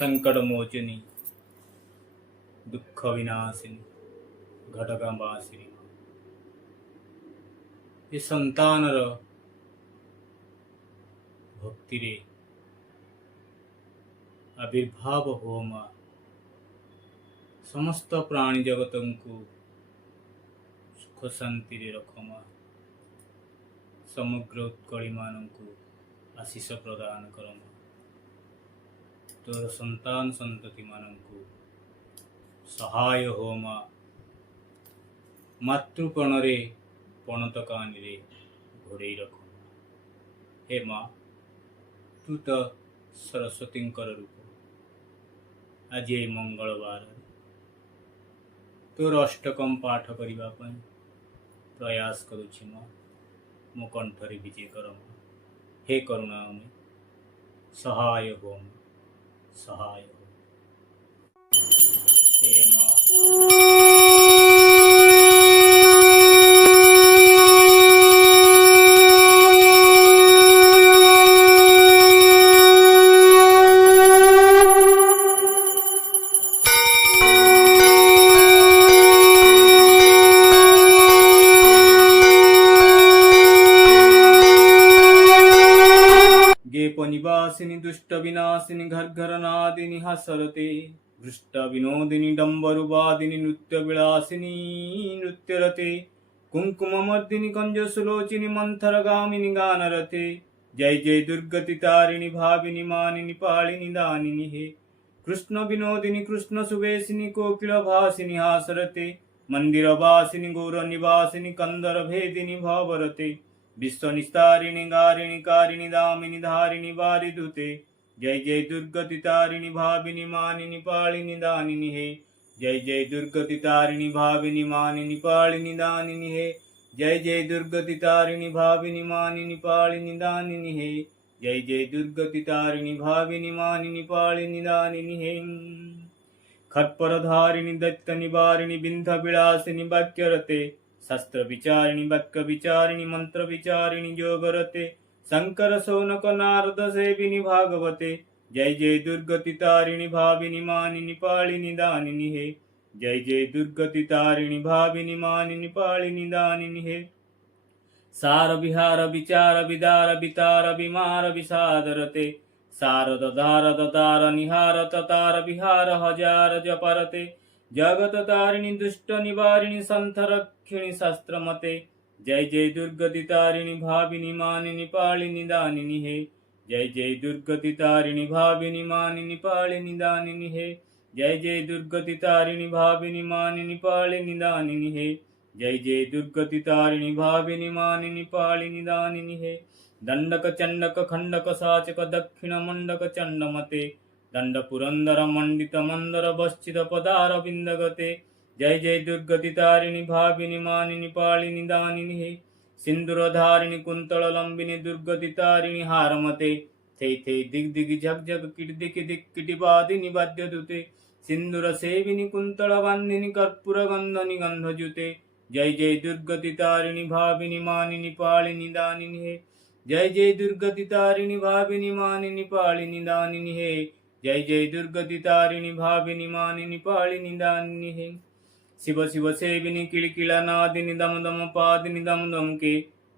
संकट मोचिनी दुख विनाशिनी घटकांबासिनी ये संतानर भक्ति रे आविर्भाव हो मां समस्त प्राणी जगत को सुख शांति रे रख मां समग्र उत्कली मान को आशीष प्रदान कर मां तोर संतान संतति मान को सहाय हो मां मातृपण रे पणत कानी रे घोड़े रख हे मां तू तो सरस्वती रूप आज ये मंगलवार तोर अष्टकम पाठ करने प्रयास करुछि मां मो कंठरे विजय कर मां हे करुणामय सहाय हो मां सहाय हो हे मां निवासिनी दुष्ट विनाशिनी घर घर नादिनी हसरते भ्रष्ट विनोदिनी डंबरुवादिनी नृत्य विलासिनी नृत्यरते कुंकुम मर्दिनी कंज सुलोचिनी मंथर गामिनी गानरते जय जय दुर्गति तारिणी भाविनी मानिनी पालिनी दानिनी हे कृष्ण विनोदिनी कृष्ण सुवेशिनी कोकिल भासिनी हासरते मंदिर वासिनी गौर निवासिनी कंदर भेदिनी भावरते विश्व निस्तारिणी गारिणी कारिणी दामिनी धारिणी वारिदुते जय जय दुर्गति तारिणी भाविनी मानिनी पालिनी दानिनी हे जय जय दुर्गति तारिणी भाविनी मानिनी पालिनी दानिनी हे जय जय दुर्गति तारिणी भाविनी मानिनी पालिनी दानिनी हे जय जय दुर्गति तारिणी भाविनी मानिनी पालिनी दानिनी हे खट्पर धारिणी दैत्य निवारिणी बिंध विलासिनी वाक्यरते शास्त्र विचारिणी वाक्य विचारिणी मंत्र विचारिणी योगरते शंकर सौनक नारद सेविनी भागवते जय जय दुर्गति तारिणी भाविनी मानिनी पालिनी दानिनी हे जय जय दुर्गति तारिणी भाविनी मानिनी पालिनी दानिनी हे सार विहार विचार विदार वितार विमार विषादरते शारद दार ददार निहार ततार विहार हजार जपरते जगत तारिणी दुष्ट निवारिणी संथ रक्षिणी शास्त्र मते जय जय दुर्गति तारिणी भाविनी मानिनी पालिनी दानिनी हे जय जय दुर्गति तारिणी भाविनी मानिनी पालिनी दानिनी हे जय जय दुर्गति तारिणी भाविनी मानिनी पालिनी दानिनी हे जय जय दुर्गति तारिणी भाविनी मानिनी पालिनी दानिनी हे दंडक चंडक खंडक साचक दक्षिण मंडक चंडमते दंड पुरंदर मंडित मंदर बश्चित पदार बिंदगते जय जय दुर्गति तारिणी भाविनी मानिनी पालिनी दानिनी हे सिंदूर धारिणी कुंतल लंबिनी दुर्गति तारिणी हारमते थे थे दिग दिग झग झग किट दिक दिक किटिवादिनी वाद्यदुते सिंदूर सेविनी कुंतल बंदिनी कर्पूर गंधनि गंधजुते जय जय दुर्गति तारिणी भाविनी मानिनी पालिनी दानिनी हे जय जय दुर्गति तारिणी भाविनी मानिनी पालिनी दानिनी हे जय जय दुर्गति तारिणी भाविनी मानिनी पालिनी दानिनी हे शिव शिव सेविनी किलकिला नादिनी दम दम पादिनी दम दम के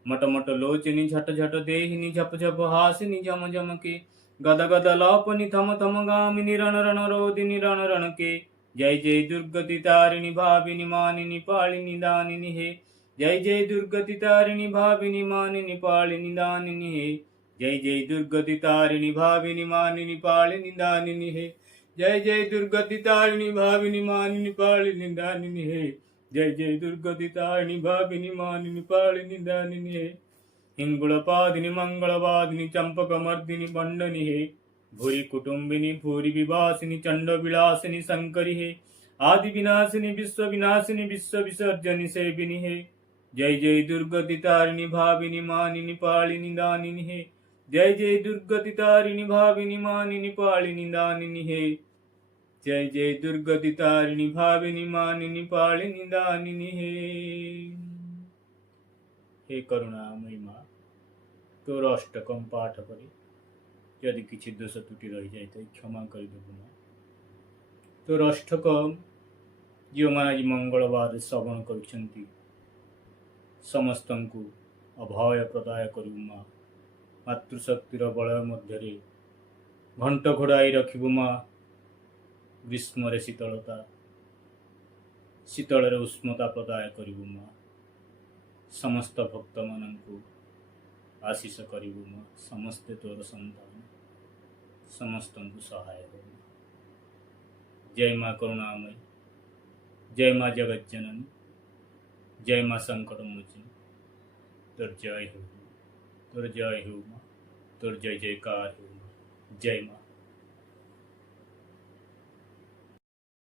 मट मट लोचनी झट झट देहिनी झप झप हासिनी झम झम के गद गद लापनी थम थम गामिनी रण रण रोदिनी रण रण के जय जय दुर्गति तारिणी भाविनी मानिनी पालिनी दानिनी हे जय जय दुर्गति तारिणी भाविनी मानिनी पालिनी दानिनी हे जय जय दुर्गति तारिणी भाविनी मानिनी पालिनी दानिनी हे जय जय दुर्गति तारिणी भाविनी मानिनी पालिनी दानिनी हे जय जय दुर्गति तारिणी भाविनी मानिनी पालिनी दानिनी हे हिंगुलपादिनी मंगलवादिनी चंपकमर्दिनी बंडनी हे भूरि कुटुंबिनी भूरि विवासिनी चंड विलासिनी शंकरी हे आदि विनाशिनी विश्व विनाशिनी विश्व विसर्जनी सेविनी हे जय जय दुर्गति तारिणी भाविनी मानिनी पालिनी दानिनी हे जय जय दुर्गति तारिणी भाविनी मानिनी पालिनी दानिनी हे जय जय दुर्गति तारिणी भाविनी मानिनी पालिनी दानिनी हे करुणामयी मां तोर अष्टकम पाठ करी यदि किसी दोष त्रुटि रही जाए तो क्षमा कर देबु मां। ତୋର ଅଷ୍ଟକ ଯେଉଁମାନେ ଆଜି ମଙ୍ଗଳବାର ଶ୍ରବଣ କରୁଛନ୍ତି ସମସ୍ତଙ୍କୁ ଅଭୟ ପ୍ରଦାୟ କରିବୁ ମା। ମାତୃଶକ୍ତିର ବଳୟ ମଧ୍ୟରେ ଘଣ୍ଟ ଘୋଡ଼ାଇ ରଖିବୁ ମା। ଗ୍ରୀଷ୍ମରେ ଶୀତଳତା, ଶୀତଳରେ ଉଷ୍ମତା ପ୍ରଦାୟ କରିବୁ ମା। ସମସ୍ତ ଭକ୍ତମାନଙ୍କୁ ଆଶିଷ କରିବୁ ମା। ସମସ୍ତେ ତୋର ସନ୍ତାନ, ସମସ୍ତଙ୍କୁ ସହାୟ ହେବୁ। ଜୟ ମା କରୁଣାମୟୀ, ଜୟ ମା ଜଗଜ୍ଜନନୀ, ଜୟ ମା ସଂକଟ ମୋଚିନୀ। ତୋର ଜୟ ହେଉ, ତୋର ଜୟ ହେଉ ମା, ତୋର ଜୟ ଜୟକାର ହେଉ ମା। ଜୟ ମା।